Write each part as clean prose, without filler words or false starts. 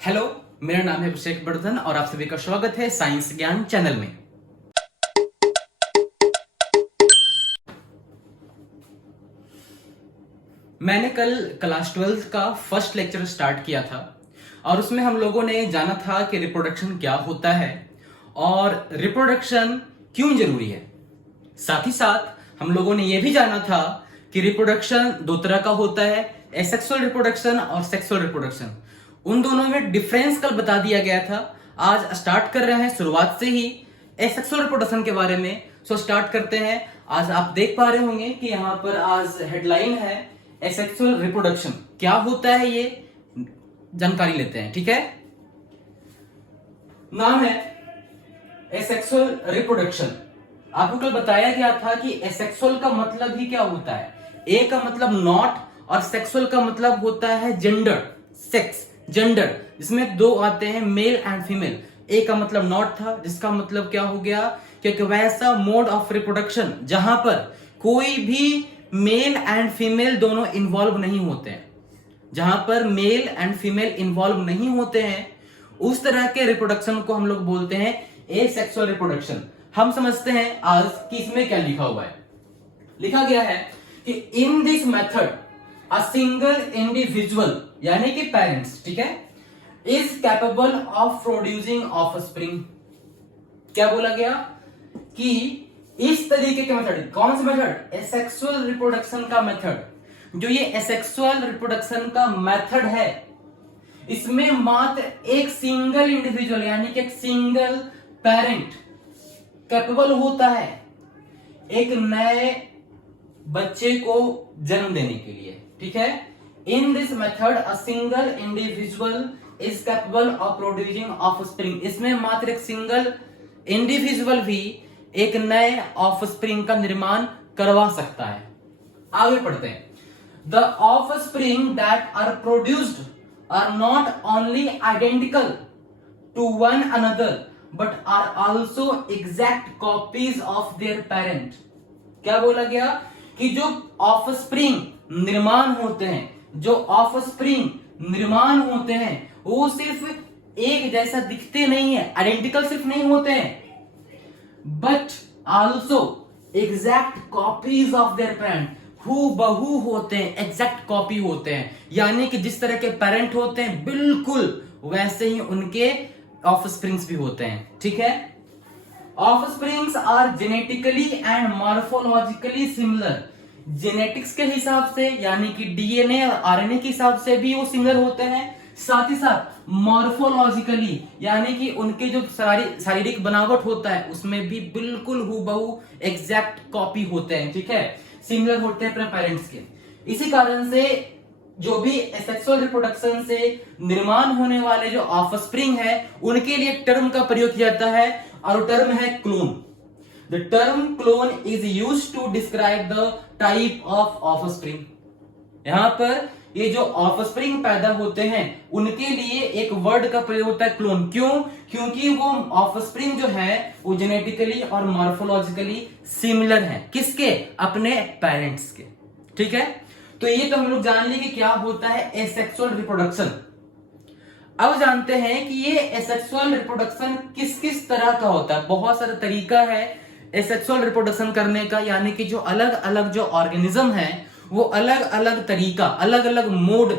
Hello, मेरा नाम है अभिषेक वर्धन और आप सभी का स्वागत है साइंस ज्ञान चैनल में। मैंने कल क्लास 12 का फर्स्ट लेक्चर स्टार्ट किया था और उसमें हम लोगों ने जाना था कि रिप्रोडक्शन क्या होता है और रिप्रोडक्शन क्यों जरूरी है। साथ ही साथ हम लोगों ने यह भी जाना था कि रिप्रोडक्शन दो तरह का होता है, एसेक्सुअल रिप्रोडक्शन और सेक्सुअल रिप्रोडक्शन। उन दोनों में डिफरेंस कल बता दिया गया था। आज स्टार्ट कर रहे हैं शुरुआत से ही एसेक्सुअल रिप्रोडक्शन के बारे में। सो स्टार्ट करते हैं। आज आप देख पा रहे होंगे कि यहाँ पर आज हेडलाइन है एसेक्सुअल रिप्रोडक्शन। क्या होता है ये जानकारी लेते हैं, ठीक है। नाम है एसेक्सुअल रिप्रोडक्शन। आपको कल बताया गया था कि एसेक्सुअल का मतलब ही क्या होता है। ए का मतलब नॉट और सेक्सुअल का मतलब होता है जेंडर, सेक्स, जेंडर, जिसमें दो आते हैं मेल एंड फीमेल। ए का मतलब नॉट था, जिसका मतलब क्या हो गया कि एक वैसा मोड ऑफ रिप्रोडक्शन जहां पर कोई भी मेल एंड फीमेल दोनों इन्वॉल्व नहीं होते हैं। जहां पर मेल एंड फीमेल इन्वॉल्व नहीं होते हैं उस तरह के रिप्रोडक्शन को हम लोग बोलते हैं एसेक्सुअल रिप्रोडक्शन। हम समझते हैं आज कि इसमें क्या लिखा हुआ है। लिखा गया है कि in this method a single individual यानी कि पेरेंट्स, ठीक है, is capable of producing offspring. क्या बोला गया कि इस तरीके के मेथड, कौन सा मेथड, एसेक्सुअल रिप्रोडक्शन का मेथड। जो ये एसेक्सुअल रिप्रोडक्शन का मेथड है इसमें मात्र एक सिंगल इंडिविजुअल यानी कि एक सिंगल पेरेंट कैपेबल होता है एक नए बच्चे को जन्म देने के लिए, ठीक है। In this method a single individual is capable of producing offspring. इसमें मात्र एक सिंगल इंडिविजुअल भी एक नए ऑफस्प्रिंग का निर्माण करवा सकता है। आगे पढ़ते हैं। The offspring that are produced are not only identical to one another but are also exact copies of their parent. क्या बोला गया कि जो ऑफस्प्रिंग निर्माण होते हैं, जो ऑफस्प्रिंग निर्माण होते हैं वो सिर्फ एक जैसा दिखते नहीं है, आइडेंटिकल सिर्फ नहीं होते हैं, but also exact copies of their parent, हूबहू होते हैं, एग्जैक्ट कॉपी होते हैं। यानी कि जिस तरह के पेरेंट होते हैं बिल्कुल वैसे ही उनके ऑफस्प्रिंग्स भी होते हैं, ठीक है। Offsprings are genetically and morphologically similar. Genetics के हिसाब से यानी कि डीएनए और आरएनए के हिसाब से भी वो सिमिलर होते हैं, साथ ही साथ मॉर्फोलॉजिकली यानी कि उनके जो शारीरिक बनावट होता है उसमें भी बिल्कुल हूबहू एग्जैक्ट कॉपी होते हैं, ठीक है, सिमिलर होते हैं अपने पेरेंट्स के। इसी कारण से जो भी सेक्सुअल रिप्रोडक्शन से निर्माण होने वाले जो ऑफस्प्रिंग है उनके लिए एक टर्म का प्रयोग किया जाता है और वो टर्म है clone. The term clone is used to describe the type of offspring. यहां पर ये जो ऑफस्प्रिंग पैदा होते हैं उनके लिए एक वर्ड का प्रयोग होता है क्लोन। क्यों? क्योंकि वो ऑफस्प्रिंग जो है वो जेनेटिकली और मॉर्फोलॉजिकली सिमिलर है किसके, अपने पेरेंट्स के, ठीक है। तो ये तो हम लोग जान लिए कि क्या होता है एसेक्सुअल रिप्रोडक्शन। अब जानते हैं कि ये एसेक्सुअल रिप्रोडक्शन किस किस तरह का होता है। बहुत सारा तरीका है एसेक्सुअल रिप्रोडक्शन करने का, यानी कि जो अलग अलग जो ऑर्गेनिज्म है वो अलग अलग तरीका, अलग अलग मोड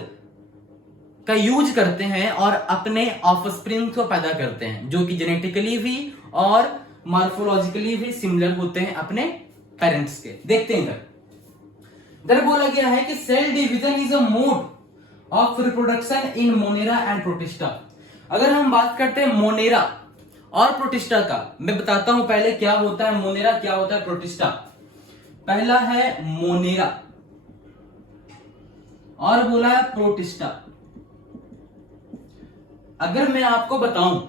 का यूज करते हैं और अपने ऑफस्प्रिंग को पैदा करते हैं जो कि जेनेटिकली भी और मॉर्फोलॉजिकली भी सिमिलर होते हैं अपने पेरेंट्स के। देखते हैं इधर बोला गया है कि cell division is a mode of reproduction in Monera and Protista. अगर हम बात करते हैं मोनेरा और प्रोटिस्टा का, मैं बताता हूं पहले क्या होता है मोनेरा, क्या होता है प्रोटिस्टा। पहला है मोनेरा और बोला है प्रोटिस्टा। अगर मैं आपको बताऊं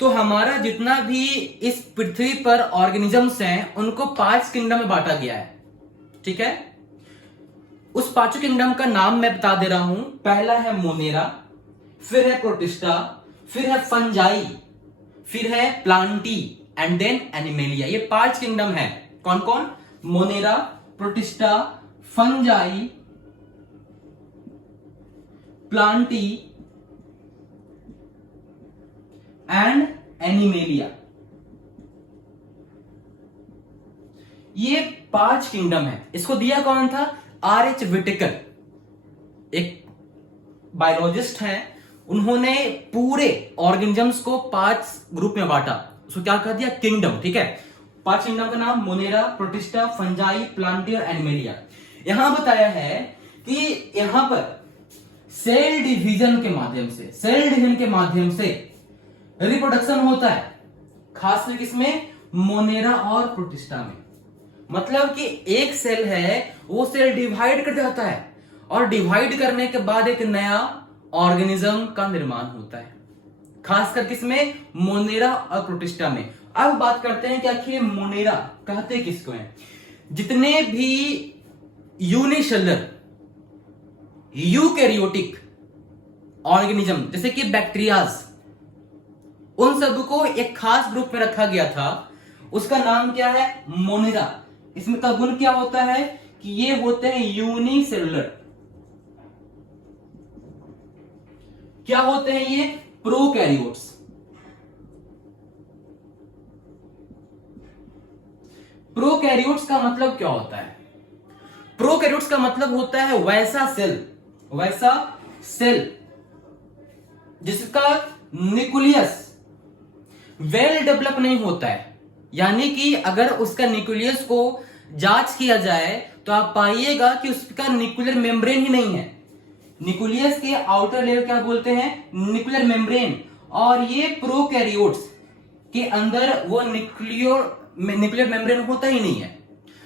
तो हमारा जितना भी इस पृथ्वी पर ऑर्गेनिजम्स हैं उनको 5 किंगडम में बांटा गया है, ठीक है। उस 5 किंगडम का नाम मैं बता दे रहा हूं। पहला है मोनेरा, फिर है प्रोटिस्टा, फिर है फंजाई, फिर है प्लांटी एंड देन एनिमेलिया। ये 5 किंगडम है। कौन कौन? Monera, protista, fungi, Plantae and animalia. ये 5 किंगडम है। इसको दिया कौन था? R.H. विटेकर, एक बायोलॉजिस्ट हैं। उन्होंने पूरे ऑर्गेनिजम्स को 5 ग्रुप में बांटा। उसको क्या कह दिया? किंगडम। ठीक है, 5 किंगडम का नाम मोनेरा, प्रोटिस्टा, फंजाई, प्लांटी और एनिमेलिया। यहां बताया है कि यहां पर सेल डिवीजन के माध्यम से रिप्रोडक्शन होता है, खासकर किसमें? मोनेरा और प्रोटिस्टा में। मतलब कि एक सेल है, वो सेल डिवाइड कर जाता है और डिवाइड करने के बाद एक नया ऑर्गेनिज्म का निर्माण होता है, खासकर किसमें? मोनेरा और प्रोटिस्टा में। अब बात करते हैं कि आखिर मोनेरा कहते किसको हैं। जितने भी यूनिसेलुलर यूकैरियोटिक ऑर्गेनिज्म जैसे कि बैक्टीरियाज, उन सबको एक खास ग्रुप में रखा गया था। उसका नाम क्या है? मोनेरा। इसमें का गुण क्या होता है कि ये होते हैं यूनिसेलुलर। क्या होते हैं ये? प्रोकैरियोट्स। प्रोकैरियोट्स का मतलब क्या होता है? प्रोकैरियोट्स का मतलब होता है वैसा सेल जिसका न्यूक्लियस वेल डेवलप नहीं होता है। यानी कि अगर उसका न्यूक्लियस को जांच किया जाए तो आप पाइएगा कि उसका न्यूक्लियर मेम्ब्रेन ही नहीं है। न्यूक्लियस के आउटर लेयर क्या बोलते हैं? Nuclear membrane. और ये प्रोकैरियोट्स के अंदर वो न्यूक्लियर मेम्ब्रेन होता ही नहीं है।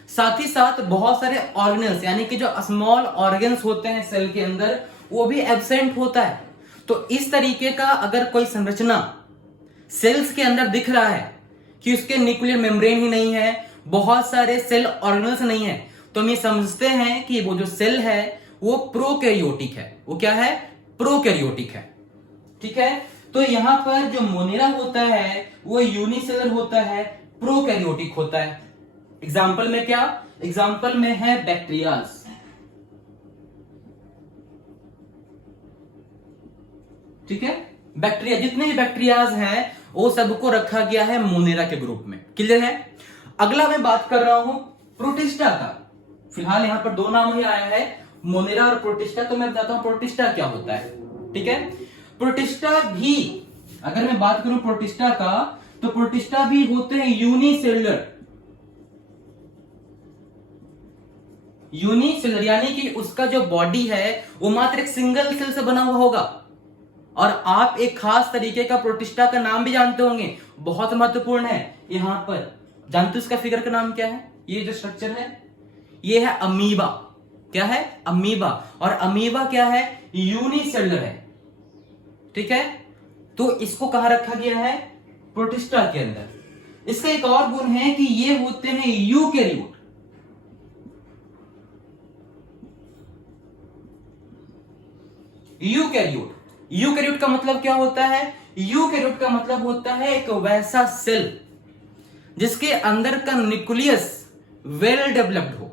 साथ ही साथ बहुत सारे ऑर्गेनल्स यानी कि जो स्मॉल ऑर्गन्स होते हैं सेल के अंदर, वो भी एब्सेंट होता है। तो इस तरीके का अगर कोई संरचना सेल्स के अंदर दिख रहा है कि उसके न्यूक्लियर मेम्ब्रेन ही नहीं है, बहुत सारे सेल ऑर्गेनल्स नहीं है, तो हम ये समझते हैं कि वो जो सेल है वो प्रोकैरियोटिक है। वो क्या है? प्रोकैरियोटिक है। ठीक है, तो यहां पर जो मोनेरा होता है वो यूनिसेलुलर होता है, प्रोकैरियोटिक होता है। एग्जाम्पल में क्या? एग्जाम्पल में है बैक्टीरियाज। ठीक है, बैक्टीरिया, जितने भी बैक्टीरियाज हैं वो सबको रखा गया है मोनेरा के ग्रुप में। क्लियर है? अगला मैं बात कर रहा हूं प्रोटिस्टा का। फिलहाल यहां पर 2 नाम ही आया है, मोनेरा और प्रोटिस्टा। तो मैं बताता हूं प्रोटिस्टा क्या होता है। ठीक है, प्रोटिस्टा भी, अगर मैं बात करूं प्रोटिस्टा का, तो प्रोटिस्टा भी होते हैं यूनिसेलुलर, यानी कि उसका जो बॉडी है वो मात्र एक सिंगल सेल से बना हुआ होगा। और आप एक खास तरीके का प्रोटिस्टा का नाम भी जानते होंगे, बहुत महत्वपूर्ण है। यहां पर जानते हो इसका फिगर का नाम क्या है? ये जो स्ट्रक्चर है ये है अमीबा। क्या है? अमीबा। और अमीबा क्या है? यूनिसेलुलर है। ठीक है, तो इसको कहां रखा गया है? प्रोटिस्टा के अंदर। इसका एक और गुण है कि ये होते हैं यूकैरियोट। यूकैरियोट का मतलब क्या होता है? यूकैरियोट का मतलब होता है एक वैसा सेल जिसके अंदर का न्यूक्लियस वेल डेवलप्ड हो।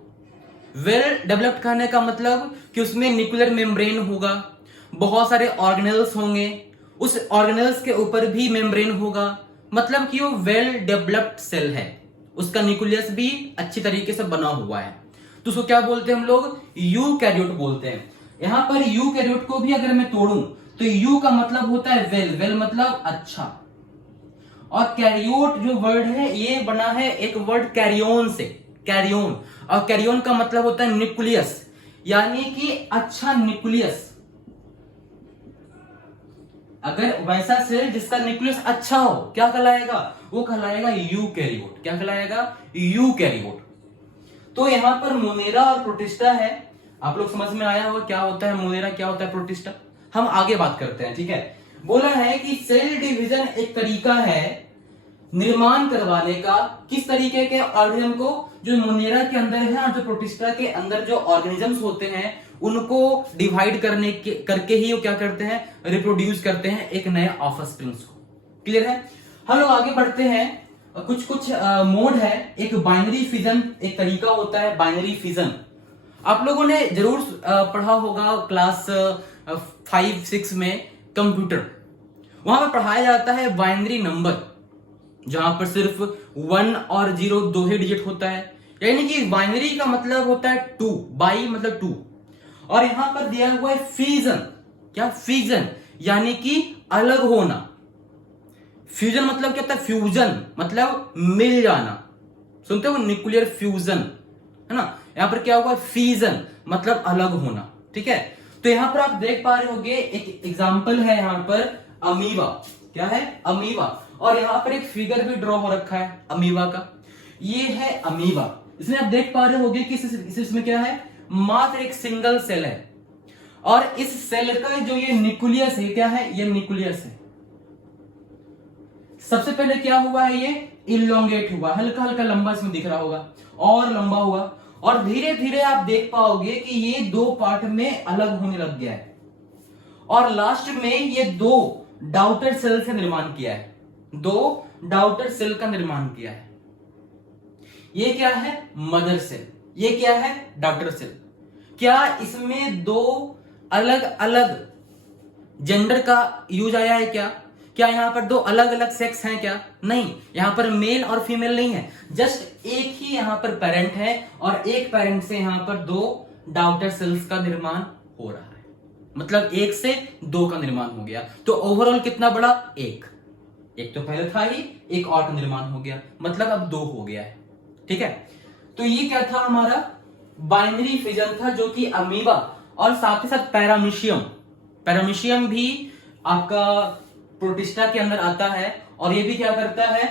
वेल डेवलप्ड कहने का मतलब कि उसमें न्यूक्लियर मेम्ब्रेन होगा, बहुत सारे ऑर्गेनेल्स होंगे, उस ऑर्गेनेल्स के ऊपर भी मेम्ब्रेन होगा। मतलब कि वो वेल डेवलप्ड सेल है, उसका न्यूक्लियस भी अच्छी तरीके से बना हुआ है। तो उसको क्या बोलते हैं हम लोग? यूकैरियोट बोलते हैं। यहां पर यूकैरियोट को भी अगर मैं तोड़ूं तो यू का मतलब होता है वेल मतलब अच्छा। और कैरियोट जो वर्ड है ये बना है एक वर्ड कैरियोन से, कैरियोन। और कैरियोन का मतलब होता है न्यूक्लियस, यानी कि अच्छा न्यूक्लियस। अगर वैसा सेल जिसका न्यूक्लियस अच्छा हो, क्या कहलाएगा? वो कहलाएगा यूकैरियोट। क्या कहलाएगा? यूकैरियोट। तो यहां पर मोनेरा और प्रोटिस्टा है। आप लोग समझ में आया होगा क्या होता है मोनेरा, क्या होता है प्रोटिस्टा। हम आगे बात करते हैं। ठीक है, बोला है कि सेल डिवीजन एक तरीका है निर्माण करवाने का। किस तरीके के ऑर्गेनिज्म को? जो मोनेरा के अंदर है और जो प्रोटिस्टा के अंदर जो ऑर्गेनिजम्स होते हैं उनको डिवाइड करके ही वो क्या करते हैं? रिप्रोड्यूस करते हैं एक नए ऑफस्प्रिंग्स को। क्लियर है? हम लोग आगे बढ़ते हैं। कुछ मोड है। एक बाइनरी फिजन एक तरीका होता है, बाइनरी फिजन। आप लोगों ने जरूर पढ़ा होगा क्लास 5-6 में कंप्यूटर। वहां पर पढ़ाया जाता है बाइनरी नंबर, जहां पर सिर्फ 1 और 0 दो ही डिजिट होता है, यानी कि बाइनरी का मतलब होता है 2, बाई मतलब 2। और यहां पर दिया हुआ है फ्यूजन। क्या? फ्यूजन, यानी कि अलग होना। फ्यूजन मतलब क्या होता है? फ्यूजन मतलब मिल जाना, सुनते हो? न्यूक्लियर फ्यूजन, है ना। यहां पर क्या हुआ? फ्यूजन मतलब अलग होना, ठीक है। तो यहां पर आप देख पा रहे होगे एक एग्जांपल है यहां पर अमीबा। क्या है? अमीबा। और यहां पर एक फिगर भी ड्रॉ हो रखा है अमीबा का। ये है अमीबा। इसमें आप देख पा रहे होगे कि इसमें क्या है? मात्र एक सिंगल सेल है, और इस सेल का जो ये न्यूक्लियस है, क्या है? ये न्यूक्लियस है। सबसे पहले क्या हुआ है? ये इलोंगेट हुआ, हल्का हल्का लंबा इसमें दिख रहा होगा, और लंबा हुआ, और धीरे धीरे आप देख पाओगे कि ये दो पार्ट में अलग होने लग गया है, और लास्ट में ये दो डाउटर सेल का निर्माण किया है। दो डाउटर सेल का निर्माण किया है। ये क्या है? Mother cell. ये क्या है? Daughter cell. क्या इसमें दो अलग अलग जेंडर का यूज आया है क्या? क्या यहां पर दो अलग अलग सेक्स हैं क्या? नहीं, यहां पर मेल और फीमेल नहीं है, जस्ट एक ही यहां पर पेरेंट है, और एक पेरेंट से यहां पर दो डाउटर सेल्स का निर्माण हो रहा है, मतलब एक से दो का निर्माण हो गया। तो ओवरऑल कितना बड़ा? एक तो पहले था ही, एक और का निर्माण हो गया, मतलब अब दो हो गया है, ठीक है। तो ये क्या था? हमारा बाइनरी फिजन था, जो कि अमीबा, और साथ ही साथ पैरामीशियम भी आपका प्रोटिस्टा के अंदर आता है, और ये भी क्या करता है?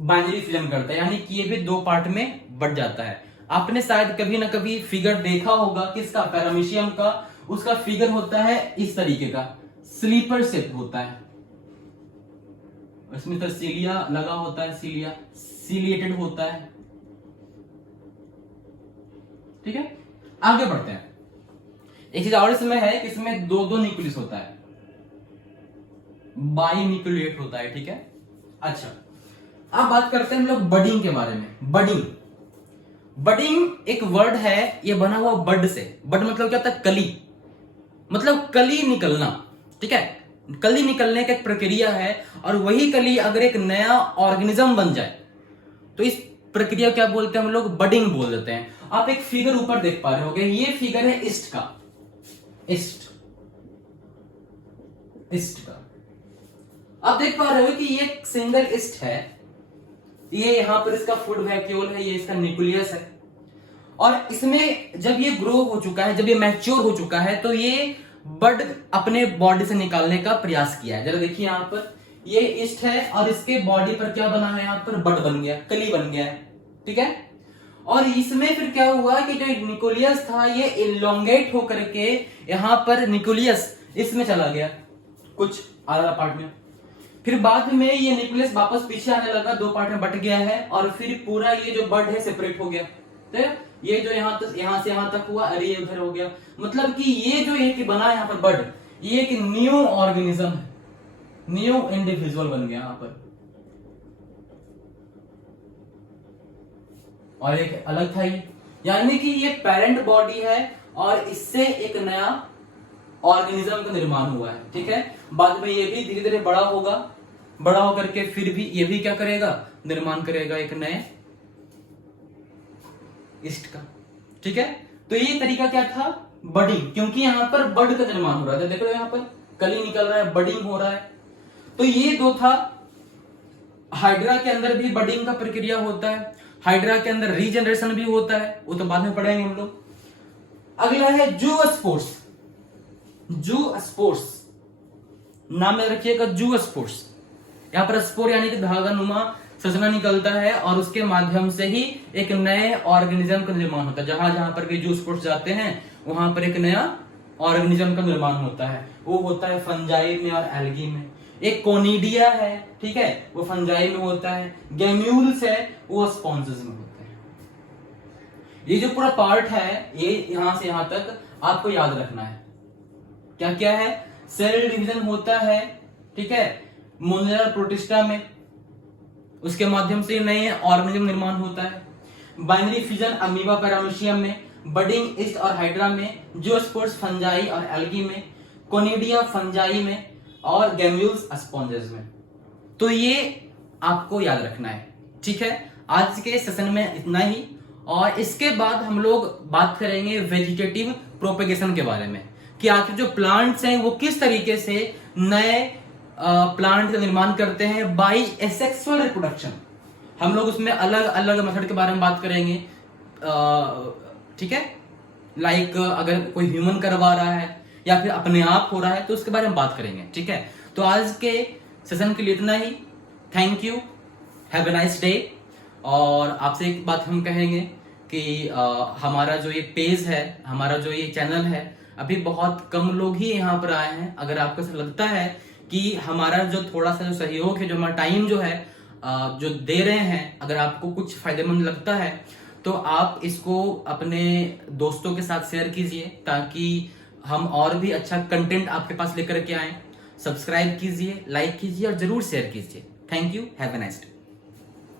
बाइनरी फिजन करता है, यानी कि ये भी दो पार्ट में बढ़ जाता है। आपने शायद कभी ना कभी फिगर देखा होगा किसका? पैरामीशियम का। उसका फिगर होता है इस तरीके का, स्लीपर शेप होता है, इसमें तो सीलिया लगा होता है, सीलिएटेड होता है, ठीक है। आगे बढ़ते हैं। एक चीज और इसमें है कि इसमें दो दो न्यूक्लियस होता है, बाई न्यूक्लिएट होता है, ठीक है। अच्छा, अब बात करते हैं हम लोग बडिंग के बारे में। बडिंग एक वर्ड है, ये बना हुआ बड से। बड मतलब क्या होता है? कली, मतलब कली निकलना, ठीक है। कली निकलने का एक प्रक्रिया है, और वही कली अगर एक नया ऑर्गेनिज्म बन जाए तो इस प्रक्रिया क्या बोलते हैं हम लोग? बडिंग बोल देते हैं। आप एक फिगर ऊपर देख पा रहे होगे, ये फिगर है ईस्ट का। ईस्ट का आप देख पा रहे हो कि ये सिंगल ईस्ट है, ये यहां पर इसका फूड वैक्यूल है, ये इसका न्यूक्लियस है, और इसमें जब ये ग्रो हो चुका है, जब ये मैच्योर हो चुका है, तो ये बड अपने बॉडी से निकालने का प्रयास किया है। जरा देखिए यहां पर ये ईस्ट है, और इसके बॉडी पर क्या बना है? यहां पर बड बन गया, कली बन गया है, ठीक है। और इसमें फिर क्या हुआ कि जो न्यूक्लियस था ये इलोंगेट होकर के यहां पर न्यूक्लियस इसमें चला गया, कुछ आधा पार्ट में। फिर बाद में ये न्यूक्लियस वापस पीछे आने लगा, दो पार्ट में बट गया है, और फिर पूरा ये जो बड है सेपरेट हो गया। तो ये जो यहां से यहां तक हुआ, अरे ये उधर हो गया, मतलब कि ये जो एक बना यहां पर बड, ये एक न्यू ऑर्गेनिज्म है, न्यू इंडिविजुअल बन गया यहां पर, और एक अलग था ये, यानी कि ये पेरेंट बॉडी है, और इससे एक नया ऑर्गेनिज्म का निर्माण हुआ है, ठीक है। बाद में ये भी धीरे धीरे बड़ा होगा, बड़ा होकर के फिर भी ये भी क्या करेगा? निर्माण करेगा एक नए ईस्ट का, ठीक है। तो ये तरीका क्या था? बडिंग, क्योंकि यहां पर बड का निर्माण हो रहा था, देख रहे हो यहां पर कली निकल रहा है, बडिंग हो रहा है। तो ये दो था। हाइड्रा के अंदर भी बडिंग का प्रक्रिया होता है, हाइड्रा के अंदर रीजनरेशन भी होता है, वो तो बाद में पढ़ेंगे हम लोग। अगला है जूस्पोर्स। जूस्पोर्स नाम में रखिएगा, जूस्पोर्स। यहां पर स्पोर यानी कि धागा नुमा संरचना निकलता है, और उसके माध्यम से ही एक नए ऑर्गेनिज्म का निर्माण होता है। जहां जहां पर भी जूस्पोर्स जाते हैं वहां पर एक नया ऑर्गेनिज्म का निर्माण होता है। वो होता है फंजाई में और एल्गी में। एक कोनिडिया है, ठीक है, वो फंजाई में होता है। गेम्यूल्स है, वो स्पॉन्जेस में होते हैं। ये जो पूरा पार्ट है, ये यहां से यहां तक आपको याद रखना है। क्या क्या है? सेल डिवीजन होता है, ठीक है, मोनुलर प्रोटिस्टा में, उसके माध्यम से नए ऑर्गेनिज्म निर्माण होता है। बाइनरी फिजन अमीबा पैरामीशियम में, बडिंग ईस्ट और हाइड्रा में, जूस्पोर्स फंजाई और एल्गी में, कोनिडिया फंजाई में, और गैम्यूल्स स्पॉन्जेस में। तो ये आपको याद रखना है, ठीक है। आज के सेशन में इतना ही, और इसके बाद हम लोग बात करेंगे वेजिटेटिव प्रोपेगेशन के बारे में, कि आखिर जो प्लांट्स हैं वो किस तरीके से नए प्लांट का निर्माण करते हैं बाय एसेक्सुअल रिप्रोडक्शन। हम लोग उसमें अलग अलग मेथड के बारे में बात करेंगे, ठीक है। लाइक अगर कोई ह्यूमन करवा रहा है या फिर अपने आप हो रहा है तो उसके बारे में बात करेंगे, ठीक है। तो आज के सेशन के लिए इतना ही। Thank you, have a nice day. और आपसे एक बात हम कहेंगे कि हमारा जो ये पेज है, हमारा जो ये चैनल है, अभी बहुत कम लोग ही यहाँ पर आए हैं। अगर आपको ऐसा लगता है कि हमारा जो थोड़ा सा जो सहयोग है, जो हमारा टाइम जो है जो दे रहे हैं, अगर आपको कुछ फायदेमंद लगता है तो आप इसको अपने दोस्तों के साथ शेयर कीजिए, ताकि हम और भी अच्छा कंटेंट आपके पास लेकर के आए। सब्सक्राइब कीजिए, लाइक कीजिए और जरूर शेयर कीजिए। Thank you, have a nice day.